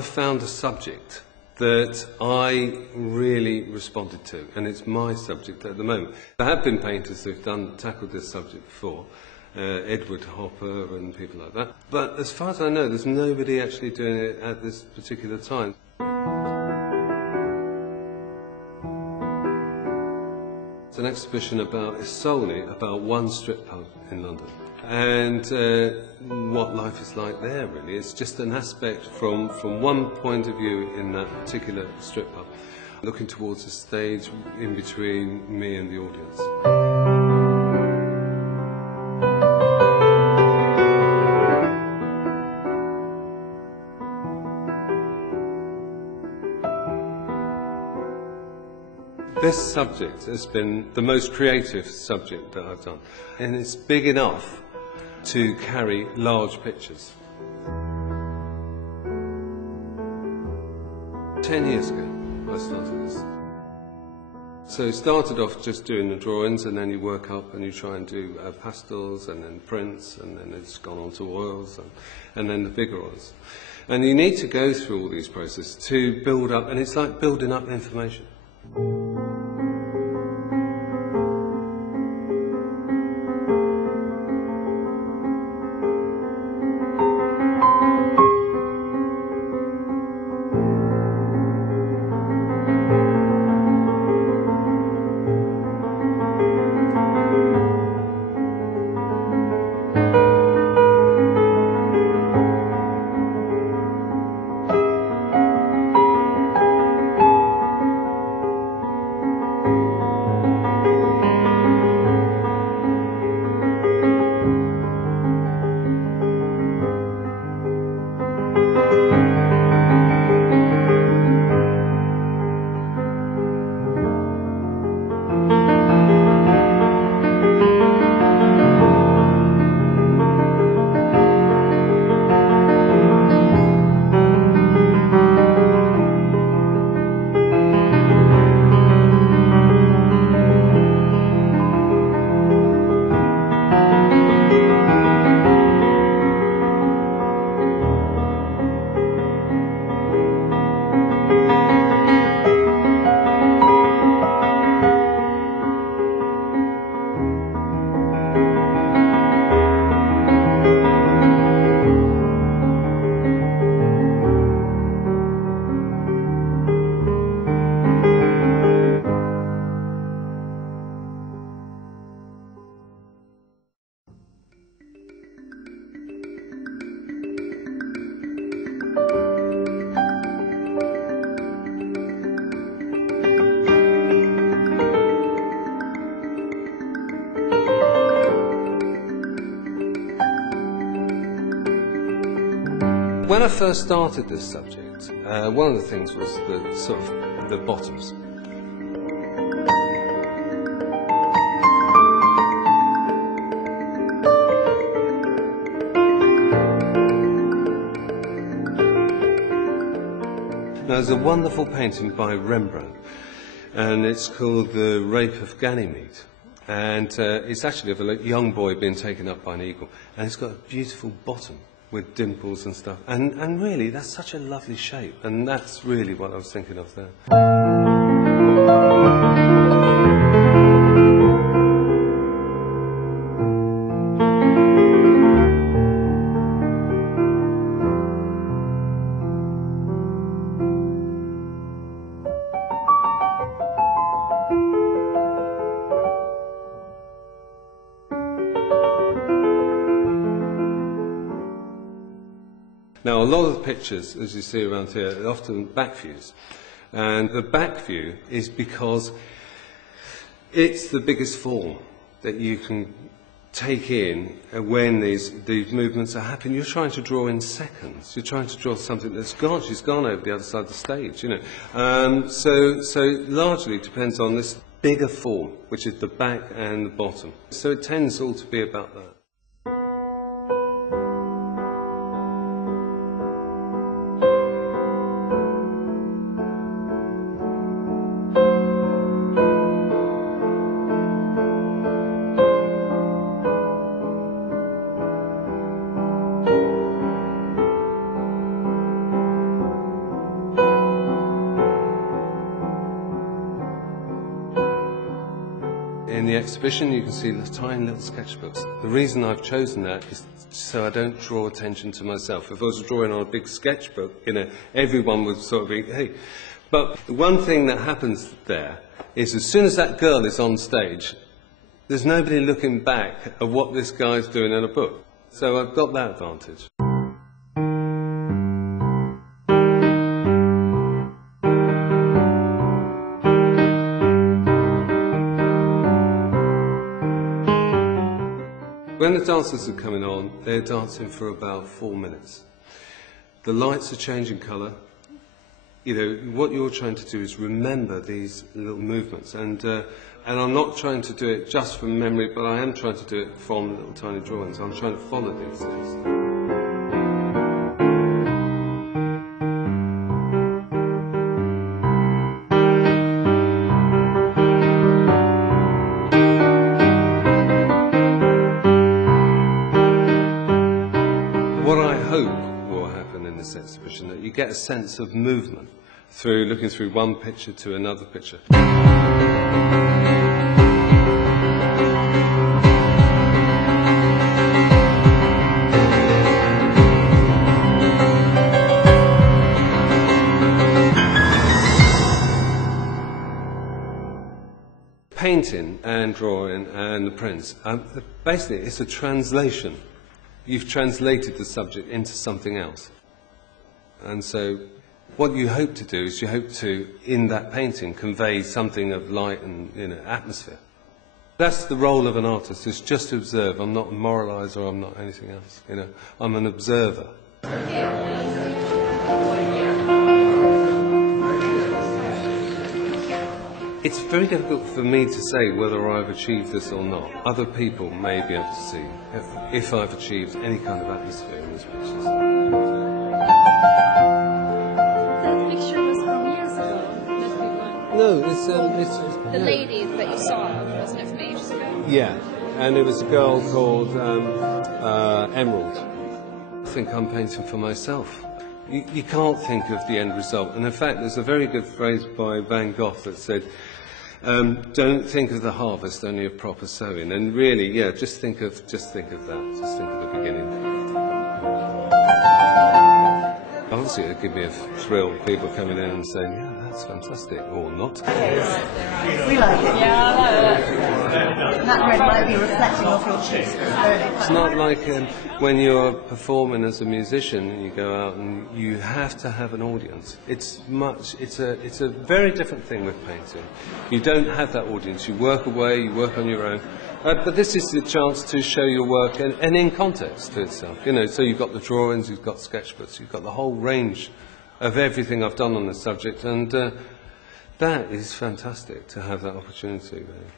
I found a subject that I really responded to, and it's my subject at the moment. There have been painters who've tackled this subject before, Edward Hopper and people like that, but as far as I know, there's nobody actually doing it at this particular time. It's an exhibition is solely about one strip pub in London, and what life is like there, really. It's just an aspect from one point of view in that particular strip pub, looking towards the stage in between me and the audience. This subject has been the most creative subject that I've done, and it's big enough to carry large pictures. 10 years ago I started this. So it started off just doing the drawings, and then you work up and you try and do pastels and then prints, and then it's gone on to oils and then the bigger oils. And you need to go through all these processes to build up, and it's like building up information. When I first started this subject, one of the things was the bottoms. Now, there's a wonderful painting by Rembrandt, and it's called The Rape of Ganymede. And it's actually of a young boy being taken up by an eagle, and it's got a beautiful bottom with dimples and stuff. And really, that's such a lovely shape, and that's really what I was thinking of there. Now, a lot of the pictures, as you see around here, are often back views. And the back view is because it's the biggest form that you can take in when these movements are happening. You're trying to draw in seconds. You're trying to draw something that's gone. She's gone over the other side of the stage, you know. So largely it depends on this bigger form, which is the back and the bottom. So it tends all to be about that. exhibition, you can see the tiny little sketchbooks. The reason I've chosen that is so I don't draw attention to myself. If I was drawing on a big sketchbook, you know, everyone would sort of be, hey. But the one thing that happens there is as soon as that girl is on stage, there's nobody looking back at what this guy's doing in a book. So I've got that advantage. When the dancers are coming on, they're dancing for about 4 minutes. The lights are changing colour. You know, what you're trying to do is remember these little movements. And I'm not trying to do it just from memory, but I am trying to do it from little tiny drawings. I'm trying to follow these things. This exhibition, that you get a sense of movement through looking through one picture to another picture. Painting and drawing and the prints, basically it's a translation. You've translated the subject into something else. And so what you hope to do is you hope to, in that painting, convey something of light and, you know, atmosphere. That's the role of an artist, is just to observe. I'm not a moralizer, I'm not anything else. You know, I'm an observer. It's very difficult for me to say whether I've achieved this or not. Other people may be able to see if I've achieved any kind of atmosphere in these pictures. No, it's the lady that you saw, wasn't it, from ages ago? Yeah, and it was a girl called Emerald. I think I'm painting for myself. You can't think of the end result. And in fact, there's a very good phrase by Van Gogh that said, don't think of the harvest, only of proper sowing. And really, yeah, just think of that. Just think of the beginning. Obviously, it'd give me a thrill, people coming in and saying, yeah, that's fantastic, or not. We like it. Yeah, I like it. That red might be reflecting off your cheeks. It's not like when you're performing as a musician and you go out and you have to have an audience. It's a very different thing with painting. You don't have that audience. You work away, you work on your own. But this is the chance to show your work and in context to itself. You know, so you've got the drawings, you've got sketchbooks, you've got the whole range of everything I've done on this subject, and that is fantastic to have that opportunity, really.